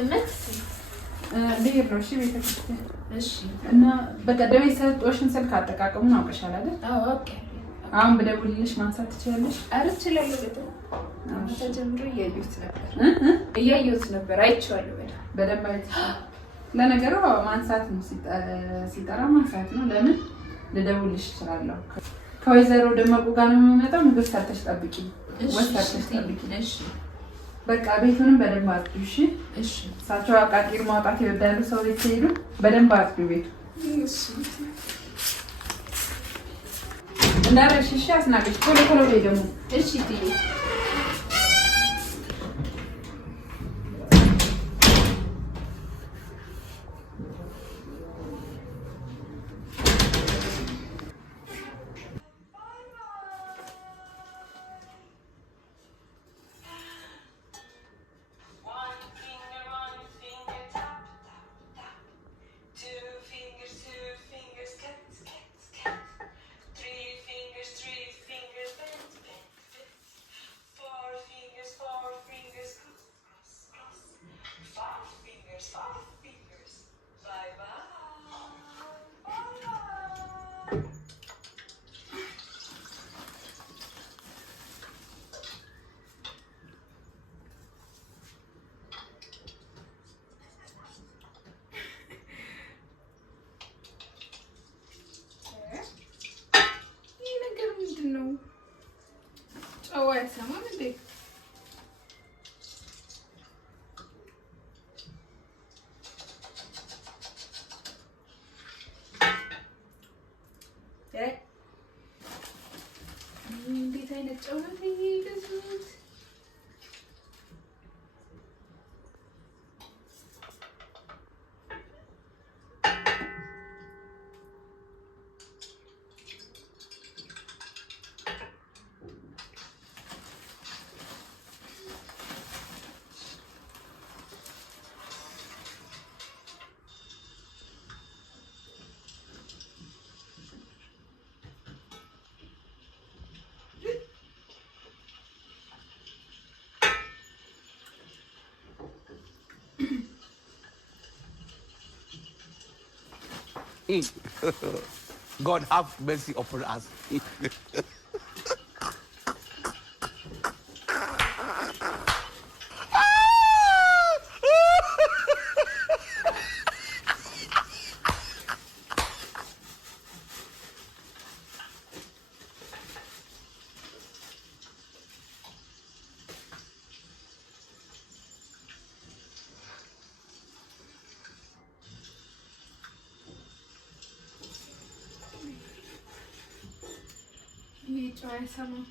ልሄድ ነው። እሺ ቤተክርስቲያን። እሺ። እና በቀደም የሰጠሁሽን ስልክ አጠቃቀሙን አውቀሻል አይደል? አዎ አውቄያለሁ። አሁን ብደውልልሽ ማንሳት ትችያለሽ? ኧረ እችላለሁ። ተጀምሮ እያየሁት ነበር አይቼዋለሁ። በደንብ አይተሻል። ለነገሩ ማንሳት ነው ሲጠራ ማንሳት ነው። ለምን ልደውልልሽ እችላለሁ። ከወይዘሮ ደመቁ ጋር ነው የምመጣው። ምግብ ሰርተሽ ጠብቂ፣ ወስደሽ ጠብቂ። እሺ በቃ ቤቱንም በደንብ አጽዱ። እሺ እሺ። እሳቸው አቃቂር ማውጣት ይወዳሉ። ሰው ቤት ሲሄዱ በደንብ አጽዱ ቤቱ። እሺ እንዳረሽ። እሺ አስናቀሽ ቶሎ ቶሎ በይ ደግሞ። እሺ ትይ አይሰማም እንዴ? እንዴት አይነት ጨው ነው የገዛሁት? God have mercy upon us. Try some.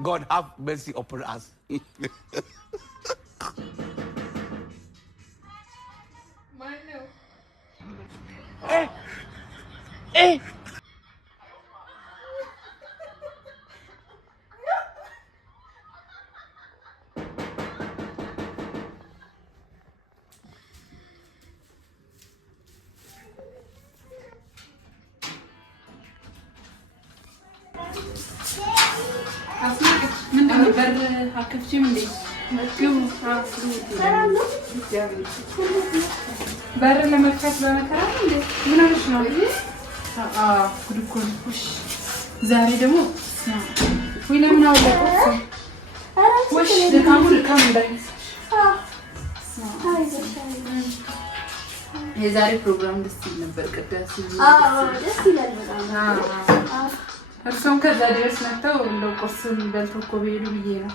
God have mercy upon us. በር አከፍቺም እንዴ? በር ለመክፈት በመከራ እንዴ? ምን ሆነሽ ነው? ጉድ እኮ ነው። ዛሬ ደግሞ ወይ ለምን አወጣው? ወሽ ደካሙ ልካም እንዳይመስልሽ። የዛሬ ፕሮግራም ደስ ይል ነበር። ቅዳሴ ደስ ይላል በጣም። እርሶም ከዛ ድረስ መጥተው እንደው ቁርስም በልተው እኮ ቢሄዱ ብዬ ነው።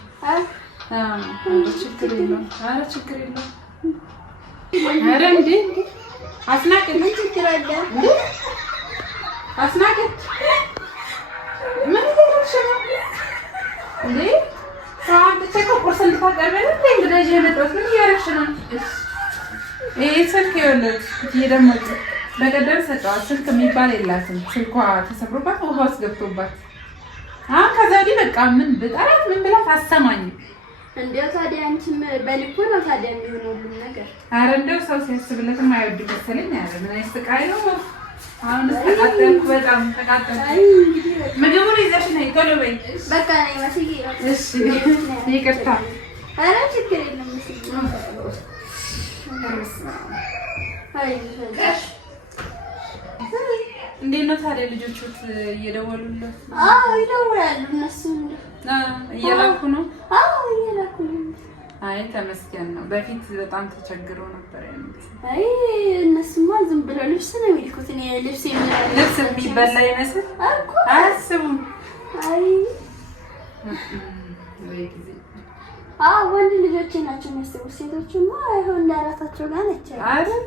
ችግር የለውም። ኧረ ችግር የለውም። ኧረ እንዴ አስናቀች ምን ችግር አለ? አስናቀች ምን እያደረግሽ ነው እንዴ? አንተ እኮ ቁርስ እንድታቀርበን እንዴ እንግዲህ የመጣሁት ምን እያደረግሽ ነው? ይሄ ስልክ ይኸውልህ እየደመቀ በቀደም ሰጠዋት። ስልክ የሚባል የላትም። ስልኳ ተሰብሮባት ውሃ ውስጥ ገብቶባት ከዛ ወዲህ በቃ ምን ብጠራት ምን ብላት አሰማኝም። እንደው ታዲያ አንቺም በልኩ ነው ታዲያ የሚሆነው ሁሉም ነገር። ኧረ እንደው ሰው ሲያስብለትም አይወድ መሰለኝ። ኧረ ምን አይስቃይ ነው። አሁን ተቃጠልኩ፣ በጣም ተቃጠልኩ። ምግቡን ይዘሽ ነይ ቶሎ በይ። በቃ ነይ መስዬ። እሺ ይቅርታ። ኧረ ችግር የለም መስዬ። እንዴት ነው ታዲያ ልጆቹት እየደወሉለት? ይደውላሉ እነሱ እየላኩ ነው? እየላኩ ነው። አይ ተመስገን ነው። በፊት በጣም ተቸግሮ ነበር ያሉት። አይ እነሱማ ዝም ብለው ልብስ ነው የሚልኩት። እኔ ልብስ የሚበላ ይመስል አያስቡም። አይ ወንድ ልጆቼ ናቸው የሚያስቡት። ሴቶቹማ አይሆን ለራሳቸው ጋር ናቸው አይደል?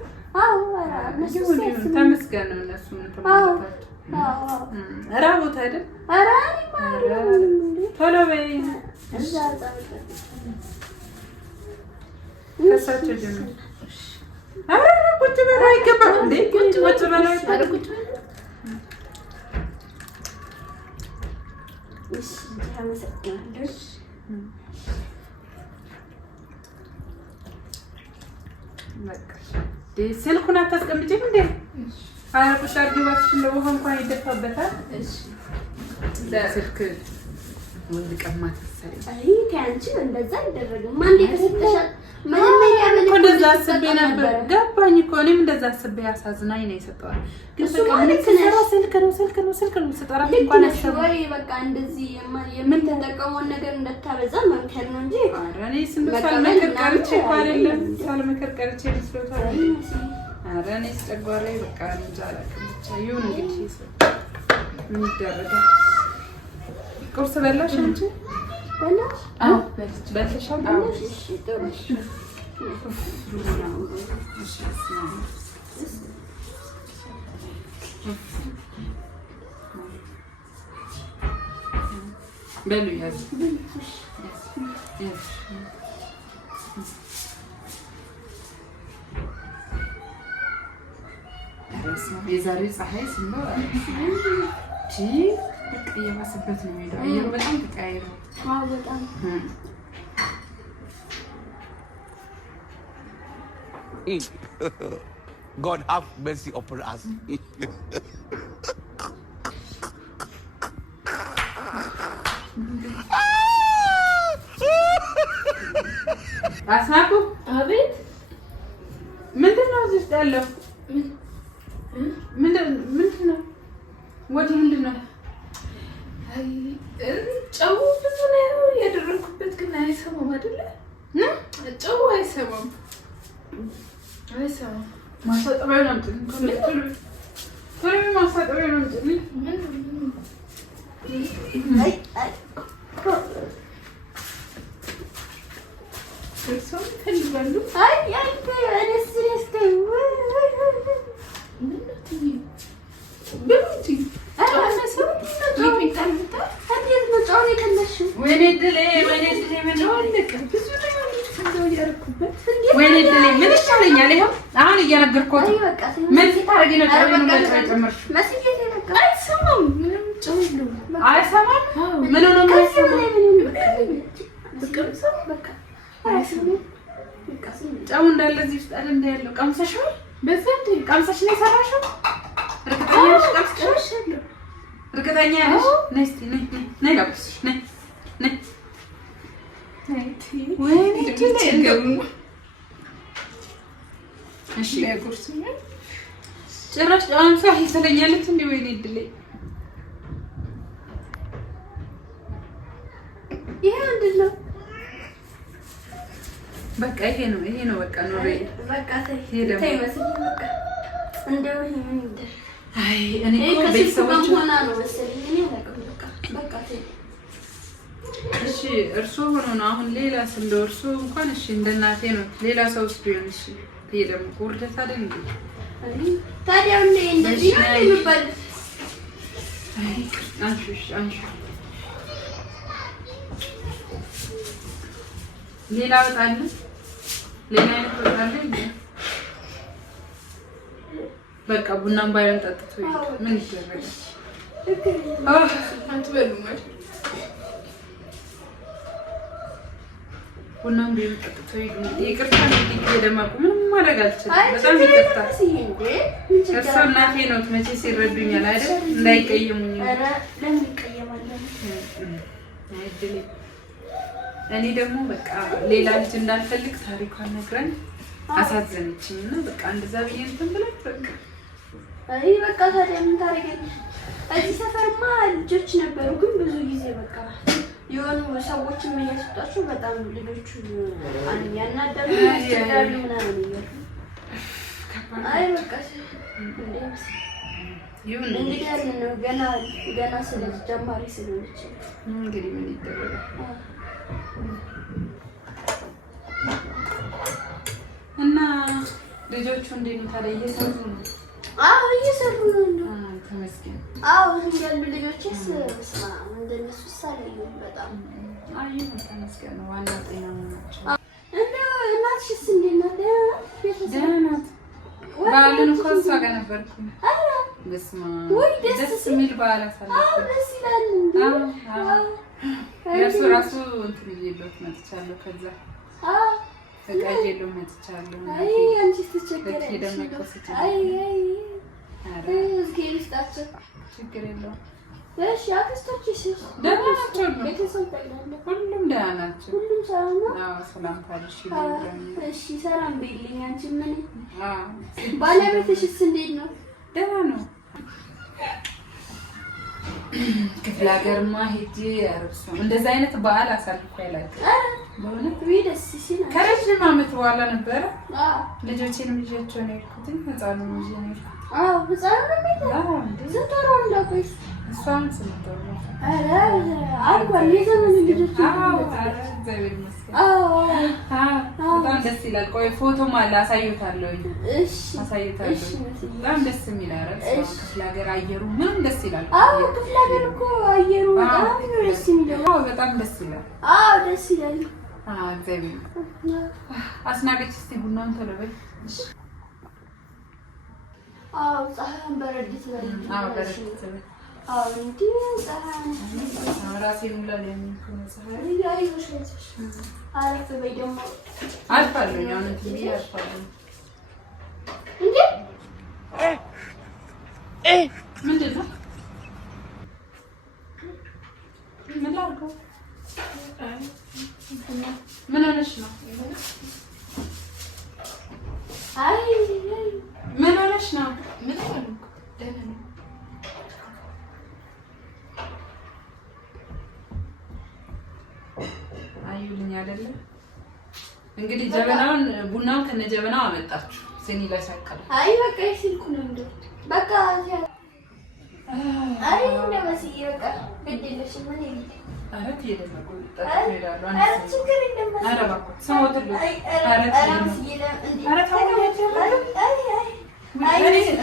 ተመስገን ነው። እነሱ ራቦት አይደል? ቶሎ በይ ከእሳቸው ጀምሮ። ኧረ ቁጭ በለው አይገባም እንዴ? ቁጭ በለው አይገባም። ስልኩን አታስቀምጪም እንዴ? አረቁሽ አድርጊው እባክሽ። ለውሃ እንኳን ይደፋበታል። እሺ ለስልክ ወንድ ቀማት መሰለኝ። አይ ታንቺ እንደዛ አይደረግም። ማን ተሰጠሻል? መጀመሪያ እንደዛ አስቤ ነበር። ገባኝ እኮ እኔም እንደዛ አስቤ አሳዝናኝ ነው የሰጠዋት። ግን በቃ ስልክ ነው ስጠራት እንኳን አሰበ ወይ በቃ እንደዚህ የምንጠቀመውን ነገር እንዳታበዛ መምከር ነው እንጂ። ኧረ እኔ ሳልመከር ቀርቼ እኮ አይደለም። ሳልመከር ቀርቼ መስሎታል። ኧረ እኔ ጨጓራዬ በቃ እንጃ አላውቅም። ብቻ ይሁን እንግዲህ ምን ይደረጋል። ቁርስ በላሽ አንቺ? በላሽ? አዎ በልተሻል? አዎ እሺ ጥሩ። በሉ ያዝ። የዛሬው ፀሐይ ስንለው በቃ እየባሰበት ነው የሚሄደው። አየሩ በጣም ተቀያይሮ በጣም God have mercy upon us. አስናቁ አቤት። ምንድን ነው እዚህ ውስጥ ያለው? ምንድን ነው? ወዲህ ምንድን ነው? ጨው ብዙ ነው ያደረኩበት፣ ግን አይሰማም አይደለ? ጨው አይሰማም። ማሳጠቢያውን አምጪልኝ። ቶሎ ማሳጠቢያውን አምጪልኝ። እርሶም ይፈልጋሉ? ነገርኩት። ምን ሲታረጊ ነው ጨምሩ ጨምሩ መስዬ ተበቃ አይሰማም ምንም ጨውሉ አይሰማም ምን ነው በቃ አይሰማም ጨው እንዳለ እዚህ ውስጥ አይደል ያለው ቀምሰሽው በዘንድ ቀምሰሽ ነው የሰራሽው እርግጠኛ ነሽ ቀምሰሽ እርግጠኛ ነሽ ነይ እስቲ ነይ ላብስሽ ነይ ወይኔ ትልገው እሺ ለቁርስኛ ጭራሽ አንሳ ይተለኛለች እንዴ ወይኔ እድሌ ይሄ ምንድነው በቃ ይሄ ነው በቃ ነው በቃ ተይ መስዬ በቃ እንደው ይሄ ምን ይደር አይ እኔ እኮ ቤተሰቦች ሆና ነው መሰለኝ እኔ በቃ ተይ እሺ እርሶ ሆኖ ነው አሁን ሌላ እንደው እርሶ እንኳን እሺ እንደናቴ ነው ሌላ ሰውስ ቢሆን እሺ ይሄደም ቁርደት አይደል እንዴ ታዲያ እንደዚህ ነው የሚባል አይ አንቺ ሌላ ወጣለ ሌላ አይነት ወጣለ በቃ ቡናም ባይሆን ጠጥቶ ምን ይደረጋል አትበሉ ማለት ቡናም ቢሆን ጠጥቶ ይቅርታ እንግዲህ ደማቁ ምንም ማድረግ አልችልም በጣም ይቅርታ እሷ እናቴ ነው መቼስ ይረዱኛል አይደል እንዳይቀየሙኝ ኧረ ለምን ይቀየማል አይደል እኔ ደግሞ በቃ ሌላ ልጅ እንዳልፈልግ ታሪኳን ነግረን አሳዘነችኝና በቃ እንደዛ ብዬ እንትን ብላት በቃ አይ በቃ ታዲያ ምን ታደርጊያለሽ እዚህ ሰፈርማ ልጆች ነበሩ ግን ብዙ ጊዜ በቃ የሆኑ ሰዎችም እያስወጣቸው በጣም ልጆቹ ያናዳሉ ያስቸግራሉ ምናምን እያሉ አይ በቃ ይሁን እንግዲህ ነው ገና ስለዚህ ጀማሪ ስለሆነች እንግዲህ ምን ይደረጋል እና ልጆቹ እንዴት ነው ታዲያ እየሰሩ ነው? አዎ እየሰሩ ነው። ተመስገን። አዎ ያሉ ልጆችስ ስማ እንደነሱ ሳለኝ በጣም አይ ተመስገን ነው ዋና ጤና ናቸው። እንደው እናትሽስ እንዴት ናት? ደህና ናት። በዓልን እኮ እሷ ጋር ነበርኩኝ። ኧረ በስመ ወይ አብ ደስ የሚል በዓል አሳለፍኩ። አዎ ደስ ይላል እንዴ? ራሱ እንትን ይዤለት መጥቻለሁ ከዛ ተቀየለው መጥቻለሁ። አይ አንቺስ ተቸገረሽ። አይ አረ እስኪ ልስጣቸው ችግር የለውም። እሺ አክስቶችሽ ደህና ናቸው? ቤተሰብ ጠቅላላ ሁሉም ደህና ናቸው። ሁሉም ሰላም ነው? አዎ ሰላም ታድርሽ ይላል። እሺ ሰላም በይልኝ። አንቺ ምን አዎ ባለቤትሽስ እንዴት ነው? ደህና ነው። ክፍለ ሀገርማ ሄጄ አረብሱ እንደዛ አይነት በዓል አሳልፎ ያላውቅም። በእውነት ደስ ሲል ከረጅም ዓመት በኋላ ነበረ። ልጆቼንም ይዣቸው ነው የሄድኩት። ህፃኑን ይዤ ነው የሄድኩት። ህፃኑን ስንት ወር እንዳቆይሽ? እሷም ስንት ወር ነው? ኧረ አድጓል። የዘመኑ ልጆች እግዚአብሔር ይመስገን። በጣም ደስ ይላል። ቆይ ፎቶም አለ አሳይዎታለሁ። እሺ አሳይዎታለሁ። በጣም ደስ የሚል አረብ ክፍለ ሀገር አየሩ ምንም ደስ ይላል። ክፍለ ሀገር እኮ አየሩ በጣም ደስ የሚለው። በጣም ደስ ይላል። ደስ ይላል። እግዚአብሔር አስናቀች። እስኪ ቡናውን ቶሎ በይ። ፀሐይን በረድ ትበል። በረድ ትበል። እንዴ ፀሐይ ራሴ ሙላ ለሚሆን ፀሐይ ያይሽ አረፍ በይ። ደግሞ አልፋለሁ አሁን እንትን ብዬ አልፋለሁ። እንዴ ምንድን ነው? ምን ላድርገው? ምን ሆነሽ ነው? አይ ምን ሆነሽ ነው? ምን ሆነሽ? ደህና ነኝ። አዩልኝ አይደለ? እንግዲህ ጀበናውን ቡናውን ከነ ጀበናው አመጣችሁ ሲኒ ላይ ሳይቀር። አይ በቃ ሲልኩ ነው እንዴ? በቃ አይ እንደዚህ በቃ ግድልሽ ምን ይል አረ ትሄደለቁ ተሄዳለሁ። አረ ችግር የለም። አረ ባኮ ሰውተሉ አረ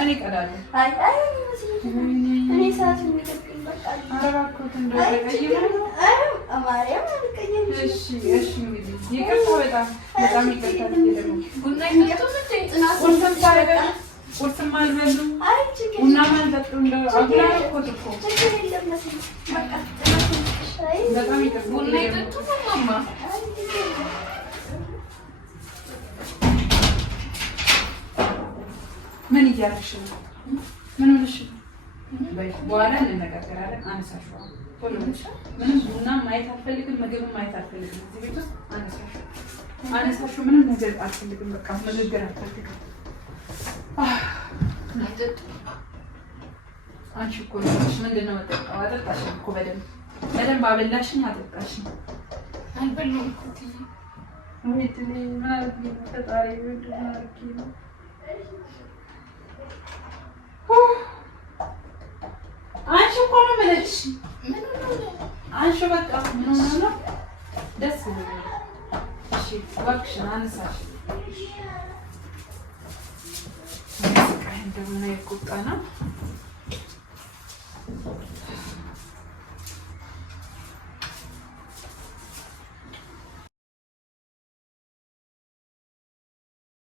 እኔ ቀዳለሁ። እኔ ሰዓት የሚጠቅም በቃ አረ ባኮ እንደው ተቀይሮ ማርያም አልቀየም። እሺ እንግዲህ ይቅርታ፣ በጣም ይቅርታ። ደግሞ ቡና ይጠጡም እንዴ? ቁርስም ሳይበሉ ቁርስም አልበሉም ቡናም አልጠጡም። እንደው አጉላልኩት እኮ በጣም ይቅርታ። ቡና ይጠጡም ማማ? ምን እያደረግሽ ነው? ምን ሆነሽ ነው? በኋላ እንነጋገራለን። አነሳሽው ቶሎ ምንም ቡና ማየት አልፈልግም፣ ምግብም ማየት አልፈልግም። እዚህ ቤት ውስጥ አነሳሽው ምንም ነገር አልፈልግም። በቃ መነገር አልፈልግም። አንቺ እኮ ልጅሽ ምንድን ነው የምጠጣው? አጠጣሽኝ እኮ በደንብ አበላሽኝ፣ አጠጣሽኝ። አልበላሁም እኮ ትዬ። ምን አድርጌ ነው ፈጣሪ? ምን አድርጌ ነው? አንቺ እኮ ነው የምልሽ። ምን ሆነ? አንቺ በቃ ምን ሆነ ነው? ደስ ይላል። እሺ እባክሽን አነሳሽ። እንደምን አይቆጣ ነው